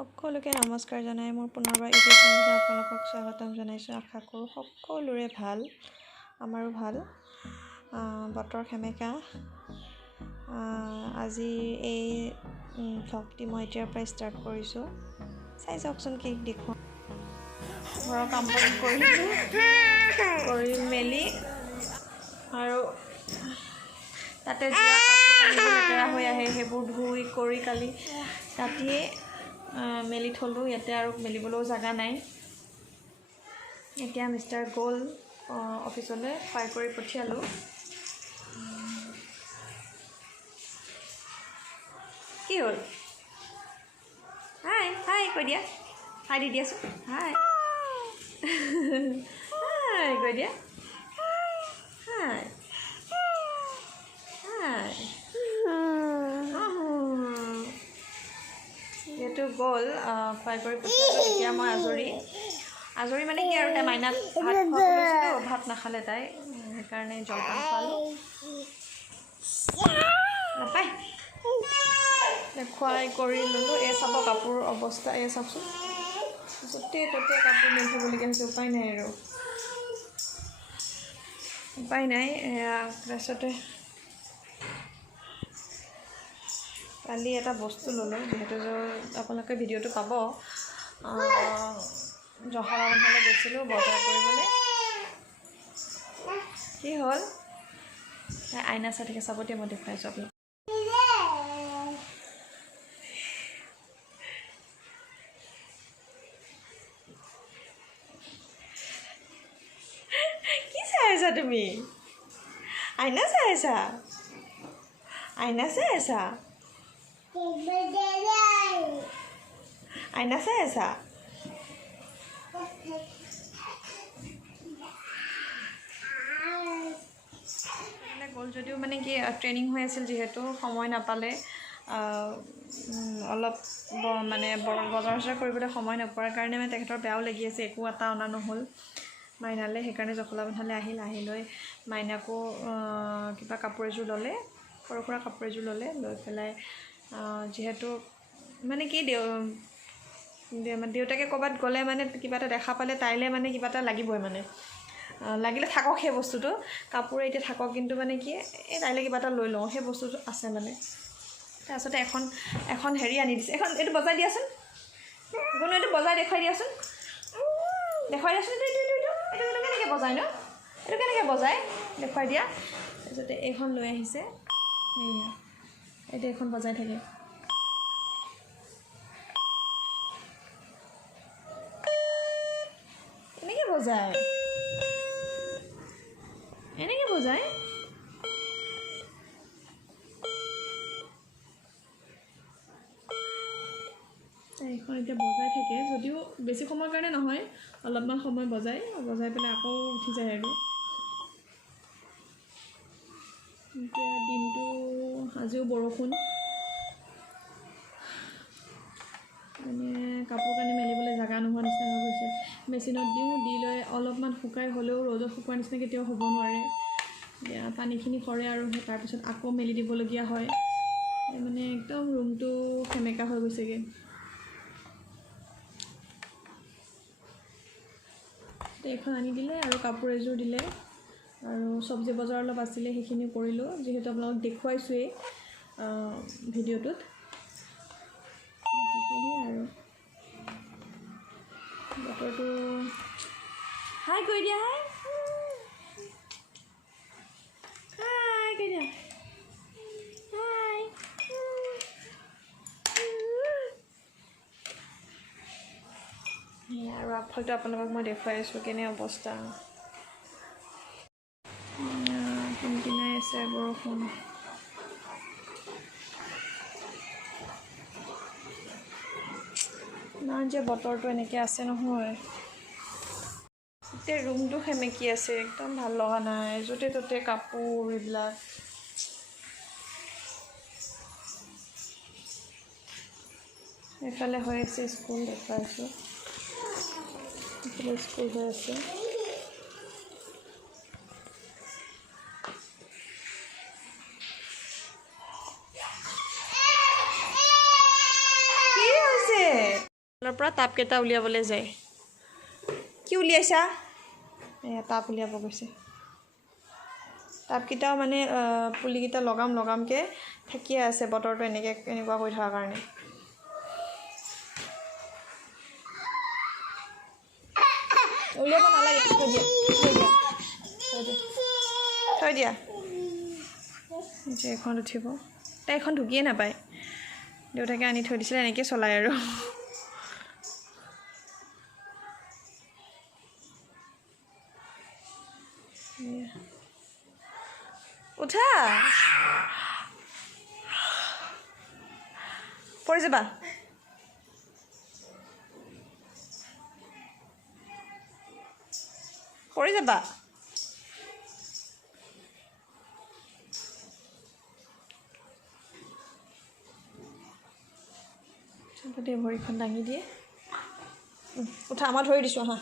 সকলোকে নমস্কাৰ জনাই মোৰ পুনৰবাৰ ইউটিউব চেনেললৈ আপোনালোকক স্বাগতম জনাইছোঁ। আশা কৰোঁ সকলোৰে ভাল, আমাৰো ভাল। বতৰ সেমেকা। আজি এই ভ্লগটি মই এতিয়াৰ পৰাই ষ্টাৰ্ট কৰিছোঁ। চাই চাওকচোন কি দেখোঁ। ঘৰৰ কাম বন কৰি মেলি আৰু তাতে যোৱা কাপোৰ কানিবোৰ লেতেৰা হৈ আহে, সেইবোৰ ধুই কৰি কালি ৰাতিয়ে মেলি থলোঁ। ইয়াতে আৰু মেলিবলৈও জেগা নাই। এতিয়া মিষ্টাৰ গ'ল অফিচলৈ, খুৱাই কৰি পঠিয়ালোঁ। কি হ'ল? হাই হাই কৈ দিয়া, হাই দি দিয়াচোন। হাই হাই কৈ দিয়া, হাই হাই। যিহেতু গ'ল খুৱাই কৰি পঠিয়ালোঁ, এতিয়া মই আজৰি মানে কি আৰু তাই মাইনাক ভাত খুৱাইছিলোঁ, ভাত নাখালে তাই, সেইকাৰণে জলপান খোৱালোঁ। নাপায় খুৱাই কৰি ল'লোঁ। এই চাব কাপোৰ অৱস্থা, এই চাওকচোন, য'তে ত'তে কাপোৰ মেলি থ'বলগীয়া হৈছে। উপায় নাই আৰু, উপায় নাই। তাৰপিছতে কালি এটা বস্তু ল'লোঁ, যিহেতু আপোনালোকে ভিডিঅ'টো পাব। জহলা বন্ধালৈ গৈছিলোঁ বজাৰ কৰিবলৈ। কি হ'ল? আইনা চাই থাকে, চাব দিয়ে, মই দেখুৱাইছোঁ আপোনাক। কি চাই আছা তুমি? আইনা চাই আছা? আইনা চাই আছা? আইনা চাই আছা? গ'ল যদিও মানে কি ট্ৰেইনিং হৈ আছিল, যিহেতু সময় নাপালে, অলপ মানে বজাৰ চজাৰ কৰিবলৈ সময় নপৰাৰ কাৰণে মানে তেখেতৰ বেয়াও লাগি আছে। একো এটা অনা নহ'ল মাইনালৈ, সেইকাৰণে জখলা বন্ধালৈ আহি লৈ মাইনাকো কিবা কাপোৰ এযোৰ ল'লে, সৰু সুৰা কাপোৰ এযোৰ ল'লে। লৈ পেলাই যিহেতু মানে কি দেউতাকে ক'ৰবাত গ'লে মানে কিবা এটা দেখা পালে তাইলৈ মানে কিবা এটা লাগিবই, মানে লাগিলে থাকক সেই বস্তুটো, কাপোৰে এতিয়া থাকক, কিন্তু মানে কি এই তাইলৈ কিবা এটা লৈ লওঁ, সেই বস্তুটো আছে মানে। তাৰপিছতে এখন হেৰি আনি দিছে। এইটো বজাই দিয়াচোন, কোনো এইটো বজাই দেখুৱাই দিয়াচোন, এইটো কেনেকৈ বজায় ন? এইটো কেনেকৈ বজায় দেখুৱাই দিয়া। তাৰপিছতে এইখন লৈ আহিছে, এইটো এইখন বজাই থাকে। এনেকৈ বজায়, এনেকৈ বজায়। এইখন এতিয়া বজাই থাকে, যদিও বেছি সময়ৰ কাৰণে নহয়, অলপমান সময় বজাই পেলাই আকৌ উঠি যায় আৰু। এতিয়া দিনটো আজিও বৰষুণ, মানে কাপোৰ কানি মেলিবলৈ জেগা নোহোৱা নিচিনা হৈ গৈছে। মেচিনত দিওঁ, দি লৈ অলপমান শুকাই হ'লেও ৰ'দত শুকোৱাৰ নিচিনা কেতিয়াও হ'ব নোৱাৰে। এতিয়া পানীখিনি সৰে আৰু তাৰপিছত আকৌ মেলি দিবলগীয়া হয়। মানে একদম ৰুমটো সেমেকা হৈ গৈছেগৈ। এইখন আনি দিলে আৰু কাপোৰ এযোৰ দিলে, আৰু চব্জি বজাৰ অলপ আছিলে, সেইখিনি কৰিলোঁ, যিহেতু আপোনালোকক দেখুৱাইছোৱেই ভিডিঅ'টোত। গতিকে আৰু বতৰটো হাই কৈ দিয়া, হাই কৈ দিয়া, হাই। আৰু আগফালটো আপোনালোকক মই দেখুৱাই আছোঁ কেনে অৱস্থা। কিনকিনাই আছে বৰষুণ। ইমান যে বতৰটো এনেকৈ আছে নহয়, গোটেই ৰুমটো সেমেকি আছে, একদম ভাল লগা নাই। য'তে ত'তে কাপোৰ এইবিলাক। এইফালে হৈ আছে স্কুল, দেখুৱাইছোঁ, এইফালে স্কুল হৈ আছে। পেটৰ পৰা তাপকেইটা উলিয়াবলৈ যায় কি উলিয়াইছা এয়া তাপ উলিয়াব গৈছে তাপকেইটাও মানে পুলিকেইটা লগামকৈ থাকিয়ে আছে বতৰটো এনেকুৱা কৰি থকাৰ কাৰণে উলিয়াব নালাগে থৈ দিয়া যে এখন উঠিব তাই এখন ঢুকিয়ে নাপায় দেউতাকে আনি থৈ দিছিলে এনেকৈ চলায় আৰু উঠা পৰি যাবা পৰি যাবা দে ভৰিখন দাঙি দিয়ে উঠা মই ধৰি দিছোঁ হা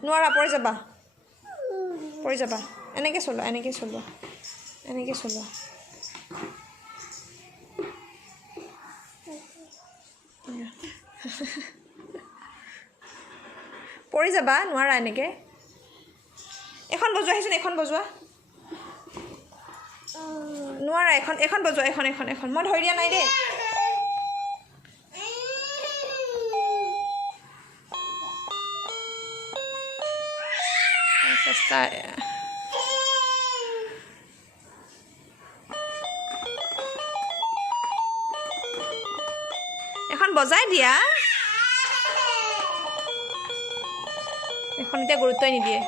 নোৱাৰা পৰি যাবা এনেকৈ চলোৱা পৰি যাবা নোৱাৰা এনেকৈ এখন বজোৱা আহিছোন এখন বজোৱা নোৱাৰা এখন বজোৱা এখন মই ধৰি দিয়া নাই দেই চেষ্টা এখন বজাই দিয়া এখন এতিয়া গুৰুত্বই নিদিয়ে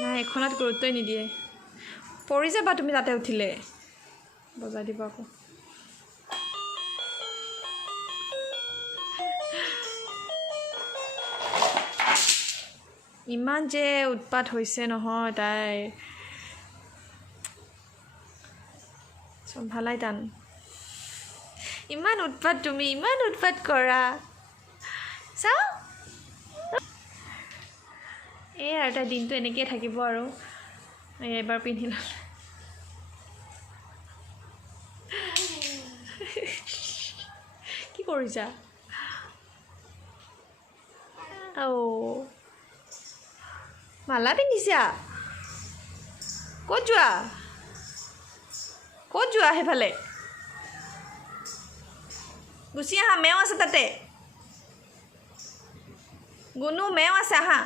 নাই এখনত গুৰুত্বই নিদিয়ে পৰি যাবা তুমি তাতে উঠিলে বজাই দিব আকৌ ইমান যে উৎপাত হৈছে নহয় তাই চম্ভালাই টান ইমান উৎপাত তুমি ইমান উৎপাত কৰা চাও এই আৰু তাই দিনটো এনেকৈ থাকিব আৰু এবাৰ পিন্ধি ল'লে কি কৰিছা মালা পিন্ধিছা ক'ত যোৱা সেইফালে গুচি আহা মেও আছে তাতে গুণু মেও আছে আহা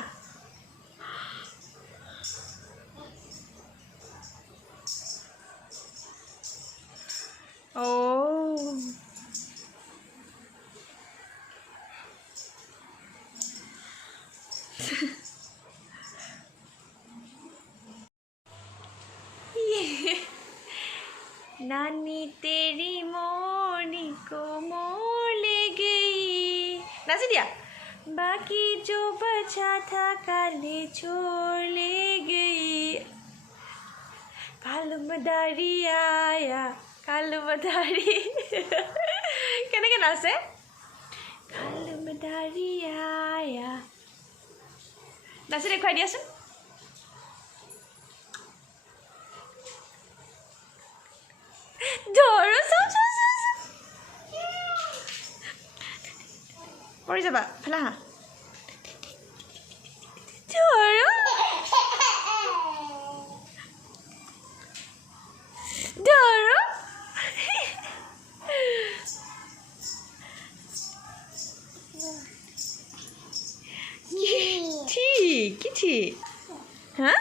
नानी तेरी मोरनी को मोर ले गई नाची दिया बाकी जो बचा था काले छोड़ ले गई कालू मदारी आया कालू मदारी केनेके नाचे कालू मदारी आया नाची देखुवाई दियाचोन ধৰো পৰি যাবা ফেলা হা ধৰো কি হা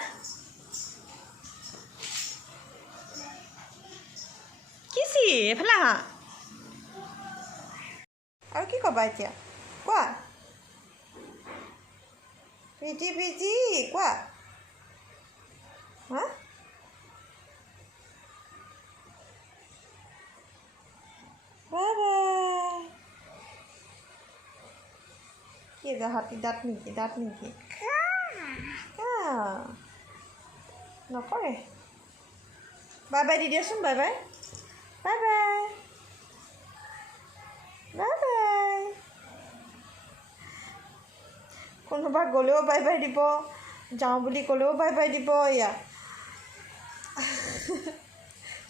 এফালে আহা আৰু কি ক'বা এতিয়া কোৱা পিজি কোৱা হা কি হাতী দাঁত নেকি নকৰে বাই বাই দি দিয়াচোন bye bye bye bye bye bye কোনোবা গ'লেও বাই বাই দিব যাওঁ বুলি ক'লেও বাই বাই দিব এয়া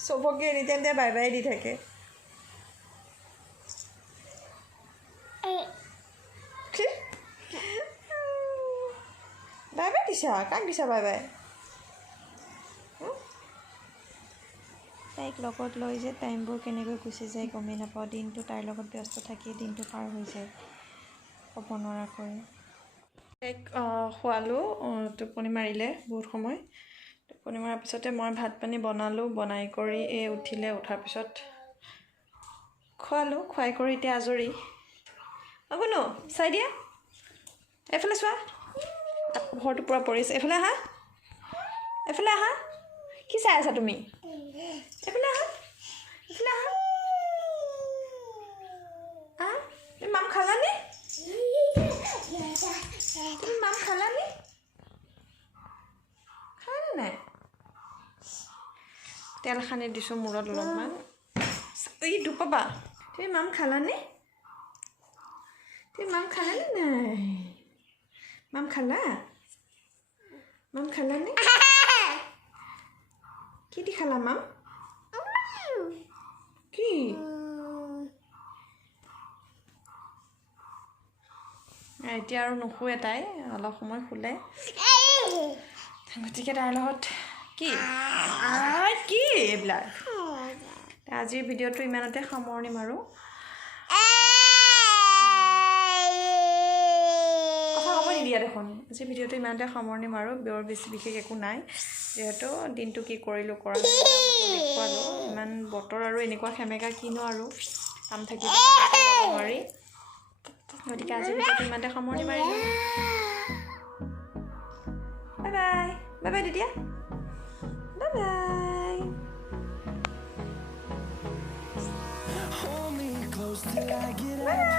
চবকে any time bye by the থাকে বাই বাই দিছা কাক দিছা বাই বাই তাইক লগত লৈ যে টাইমবোৰ কেনেকৈ গুচি যায় গমেই নাপাওঁ দিনটো তাইৰ লগত ব্যস্ত থাকি দিনটো পাৰ হৈ যায় ক'ব নোৱাৰাকৈ তাইক খোৱালোঁ টোপনি মাৰিলে বহুত সময় টোপনি মৰাৰ পিছতে মই ভাত পানী বনালোঁ বনাই কৰি উঠিলে উঠাৰ পিছত খোৱালোঁ খুৱাই কৰি এতিয়া আজৰি শুনো চাই দিয়া এইফালে চোৱা ঘৰটো পূৰা পৰিছে এইফালে আহা কি চাই আছা তুমি এইফালে আহা তুমি মাম খালানে খালানে নাই তেল সানি দিছোঁ মূৰত অলপমান এই দুপাবা তুমি মাম খালানে নাই মাম খালানে কি দি খালা মাম কি এতিয়া আৰু নুশুৱে তাই অলপ সময় শুলে গতিকে তাইৰ লগত কি এইবিলাক আজিৰ ভিডিঅ'টো ইমানতে সামৰণি মাৰোঁ কথা ক'ব নিদিয়া দেখোন আজিৰ ভিডিঅ'টো ইমানতে সামৰণি মাৰোঁ বৰ বেছি বিশেষ একো নাই যিহেতু দিনটো কি কৰিলোঁ কৰা দেখুৱালোঁ ইমান বতৰ আৰু এনেকুৱা সেমেকা কিনো আৰু কাম থাকিব নোৱাৰি গতিকে আজিৰ ভিডিঅ'টো ইমানতে সামৰণি মাৰিলোঁ বাই বাই বাই বাই তেতিয়া bye bye Hold me close till I get out